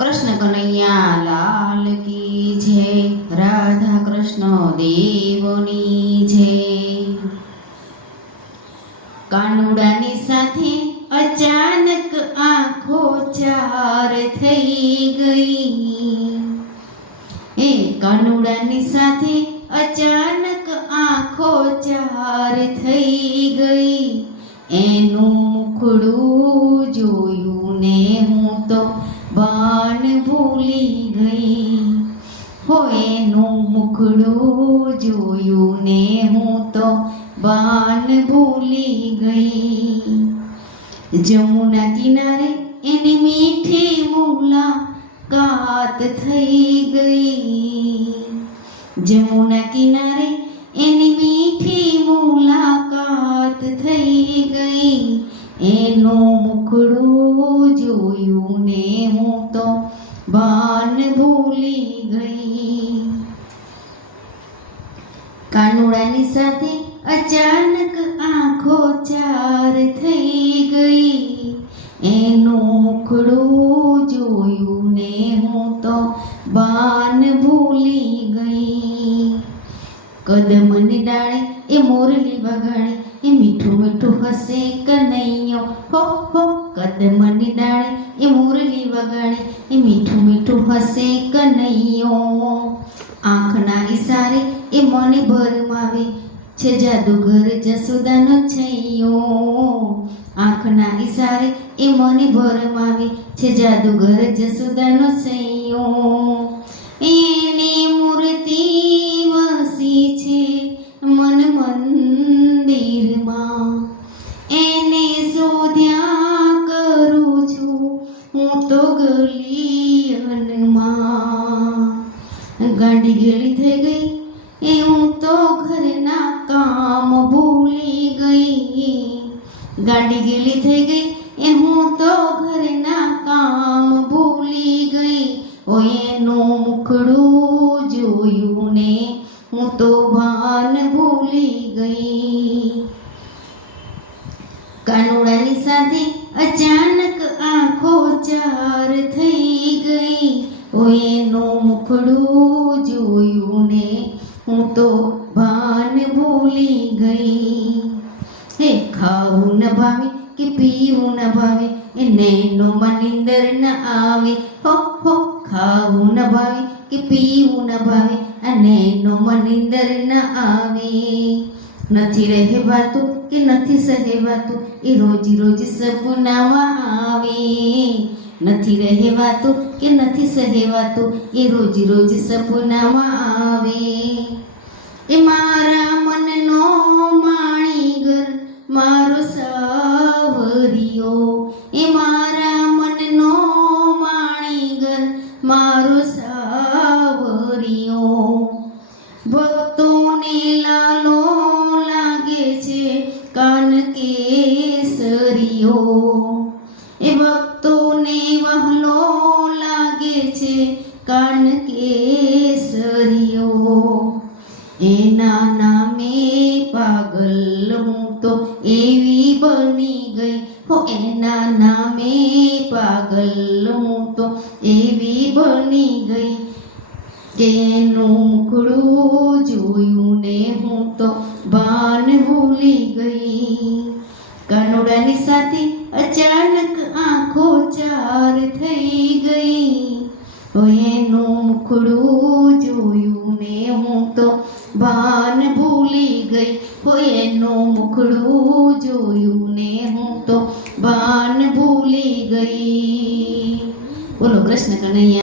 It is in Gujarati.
कृष्ण कन्हैया लाल की जय। राधा कृष्ण देवनी जय। कानुडानी साथे अचानक आँखो चार थई गई। ए कानुडानी साथे अचानक आँखो चार थई गई। एનું મુખડું જોયું ને હું તો બાન ભૂલી ગઈ। હો એનું મુખડું જોયું ને હું તો બાન ભૂલી ગઈ। જમુના કિનારે એની મીઠી મુલાકાત થઈ ગઈ। જમુના કિનારે એની મીઠી મુલાકાત થઈ ગઈ। એનું મુખડું જોયું ને હું તો બાન ભૂલી ગઈ। કાનુડાની સાથે અચાનક આંખો ચાર થઈ ગઈ। એનું મુખડું જોયું ને હું તો બાન ભૂલી ગઈ। કદમની ડાળે એ મોરલી વગાડે એ મીઠું મીઠું હસે કનૈયો। હો હો કદમની ડાળે એ મોરલી વગાડે એ મીઠું મીઠું હસે કનૈયો। આંખના ઈશારે એ મને ભરમાવે છે જાદુગર જસોદાનો છૈયો। આંખના ઈશારે એ મને ભરમાવે છે જાદુગર જસોદાનો છૈયો। એની મૂર્તિ વસી છે મન મંદિરમાં। એને શોધ્યા કરું છું હું તો ગલીયનમાં। ગાંડી ગેલી થઈ ગઈ એ હું તો ઘરના કામ ભૂલી ગઈ। ગાંડી ગેલી થઈ ગઈ એ હું તો ઘરના કામ ભૂલી ગઈ। ઓ એનું મુખડું જોયું ને હું તો ભાન ભૂલી ગઈ। કાનુડાની સાથે અચાનક આંખો ચાર થઈ ગઈ। ઓ એનું મુખડું જોયું ને હું તો ભાન ભૂલી ગઈ। હે ખાવું ન ભાવે કે પીવું ન ભાવે એ નૈનોમાં નીંદર ન આવે। હો હો ખાવું ન ભાવે કે પીવું ન ભાવે આ નૈનોમાં નીંદર ન આવે। નથી રહેવાતું કે નથી સહેવાતું એ રોજ રોજ સપનામાં આવે। નથી રહેવાતું કે નથી સહેવાતું એ રોજ રોજ સપનામાં આવે। એ મારા મનનો માણીગર મારો સાવરિયો। એ મારા મનનો માણીગર મારો સાવરિયો। ભક્તોને લાલો લાગે છે કાન કેસરિયો। એ ભક્તોને વહલો લાગે છે કાન કેસરિયો। એના નામે પાગલ હું તો એવી બની ગઈ। હો એના નામે પાગલ હું તો એવી બની ગઈ। તેનું મુખડું જોયું ને હું તો ભાન ભૂલી ગઈ। કાનુડાની સાથે અચાનક આંખો ચાર થઈ ગઈ। ઓ એનું મુખડું જોયું ને હું તો ભાન ભૂલી ગઈ। હો એનું મુખડું જોયું ને હું તો ભાન ભૂલી ગઈ। બોલો કૃષ્ણ કનૈયા।